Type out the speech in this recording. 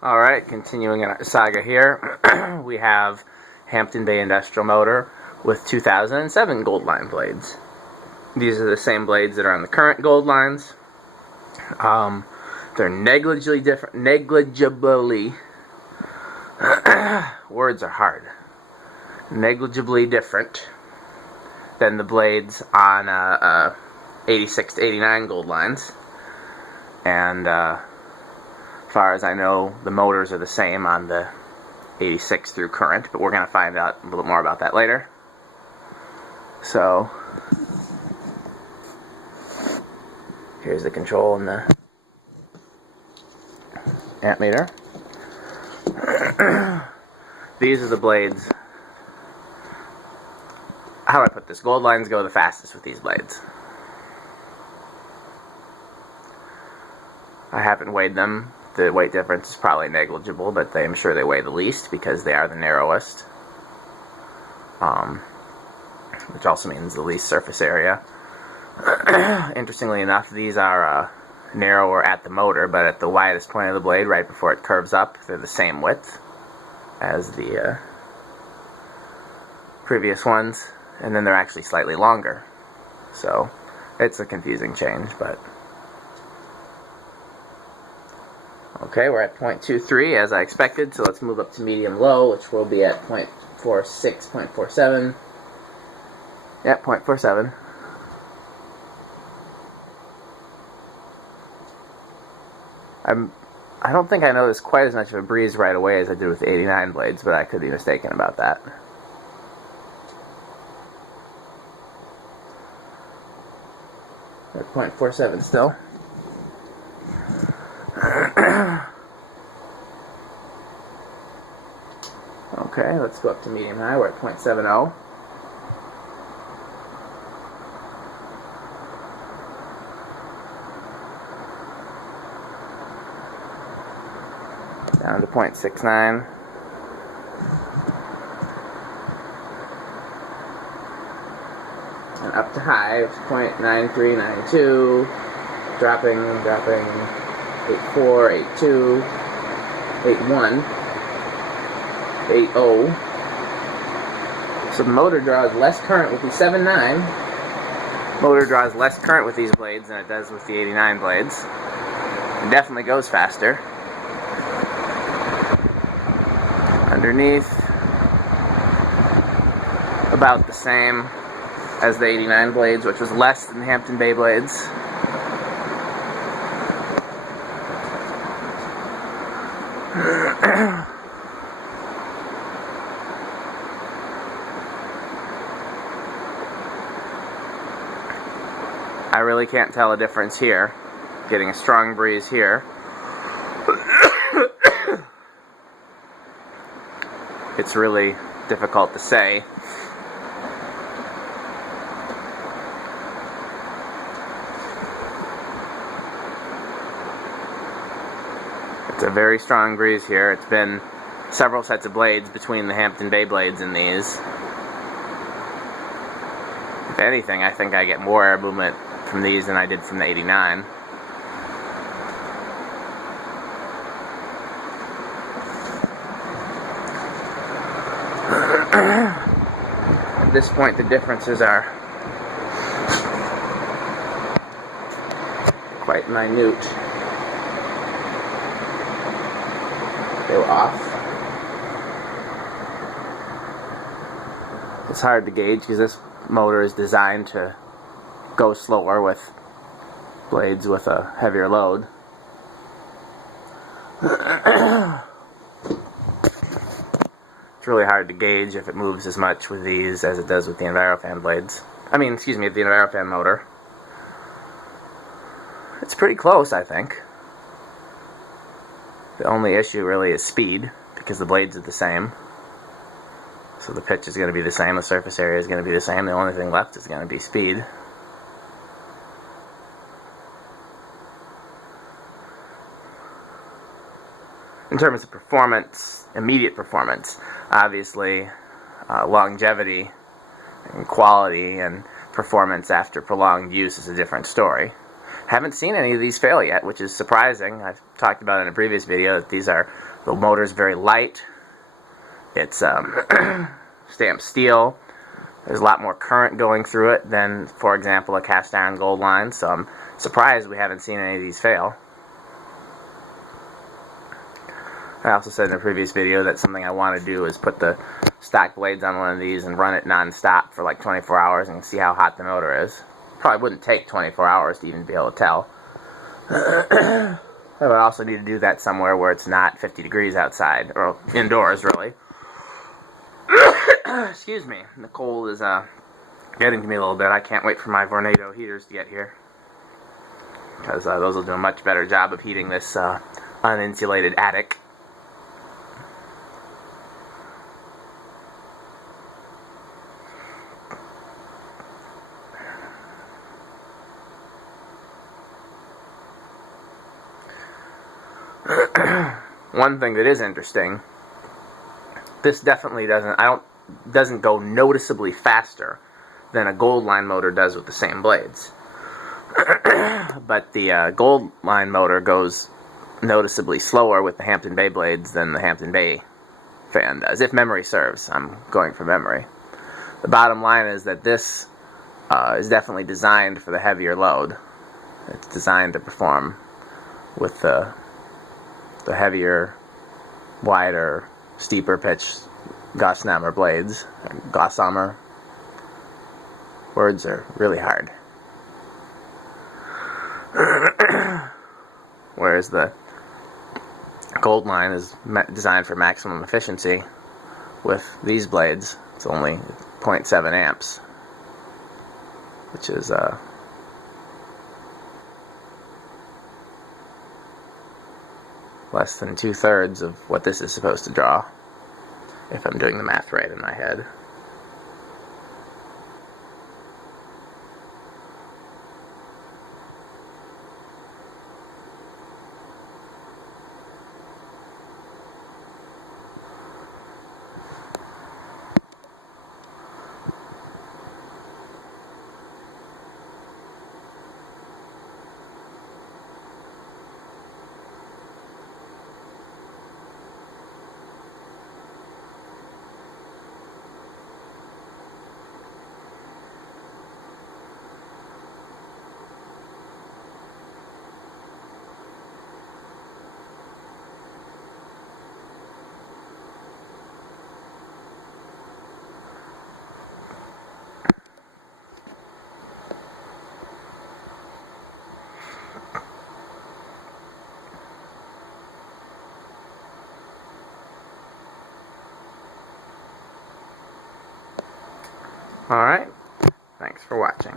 Alright, continuing in our saga here, we have Hampton Bay industrial motor with 2007 Gold Line blades. These are the same blades that are on the current Gold Lines. They're negligibly words are hard. Negligibly different than the blades on 86 to 89 Gold Lines. And as far as I know, the motors are the same on the 86 through current, but we're going to find out a little more about that later. So, here's the control and the amp meter. These are the blades. How do I put this? Gold Lines go the fastest with these blades. I haven't weighed them. The weight difference is probably negligible, but I'm sure they weigh the least because they are the narrowest. Which also means the least surface area. Interestingly enough, these are narrower at the motor, but at the widest point of the blade, right before it curves up, they're the same width as the previous ones, and then they're actually slightly longer. So, it's a confusing change, but... Okay, we're at 0.23 as I expected, so let's move up to medium-low, which will be at 0.46, 0.47. Yep, 0.47. I don't think I noticed quite as much of a breeze right away as I did with the 89 blades, but I could be mistaken about that. At 0.47 still. Okay, let's go up to medium-high. We're at 0.70. Down to 0.69. And up to high, it's 0.9392. Dropping, 84, 82, 81, 80. So the motor draws less current with the 79. Motor draws less current with these blades than it does with the 89 blades. It definitely goes faster. Underneath, about the same as the 89 blades, which was less than the Hampton Bay blades. I really can't tell a difference here. Getting a strong breeze here. It's really difficult to say. It's a very strong breeze here. It's been several sets of blades between the Hampton Bay blades and these. If anything, I think I get more air movement from these than I did from the 89. At this point, the differences are quite minute. They were off. It's hard to gauge because this motor is designed to go slower with blades with a heavier load. It's really hard to gauge if it moves as much with these as it does with the Envirofan blades. The Envirofan motor. It's pretty close, I think. The only issue really is speed, because the blades are the same. So the pitch is going to be the same, the surface area is going to be the same, the only thing left is going to be speed. In terms of performance, immediate performance, obviously longevity and quality and performance after prolonged use is a different story. Haven't seen any of these fail yet, which is surprising. I've talked about in a previous video that the motor's very light. It's stamped steel. There's a lot more current going through it than, for example, a cast iron Gold Line, so I'm surprised we haven't seen any of these fail. I also said in a previous video that something I want to do is put the stock blades on one of these and run it non-stop for like 24 hours and see how hot the motor is. Probably wouldn't take 24 hours to even be able to tell. I would also need to do that somewhere where it's not 50 degrees outside, or indoors really. Excuse me, the cold is getting to me a little bit. I can't wait for my Vornado heaters to get here, because those will do a much better job of heating this uninsulated attic. One thing that is interesting, this definitely doesn't go noticeably faster than a Gold Line motor does with the same blades. But the Gold Line motor goes noticeably slower with the Hampton Bay blades than the Hampton Bay fan does, if memory serves. I'm going from memory. The bottom line is that this is definitely designed for the heavier load. It's designed to perform with the heavier, wider, steeper pitch Gossamer blades. Gossamer. Words are really hard. Whereas the Gold Line is designed for maximum efficiency. With these blades, it's only 0.7 amps, which is less than 2/3 of what this is supposed to draw, if I'm doing the math right in my head. Alright, thanks for watching.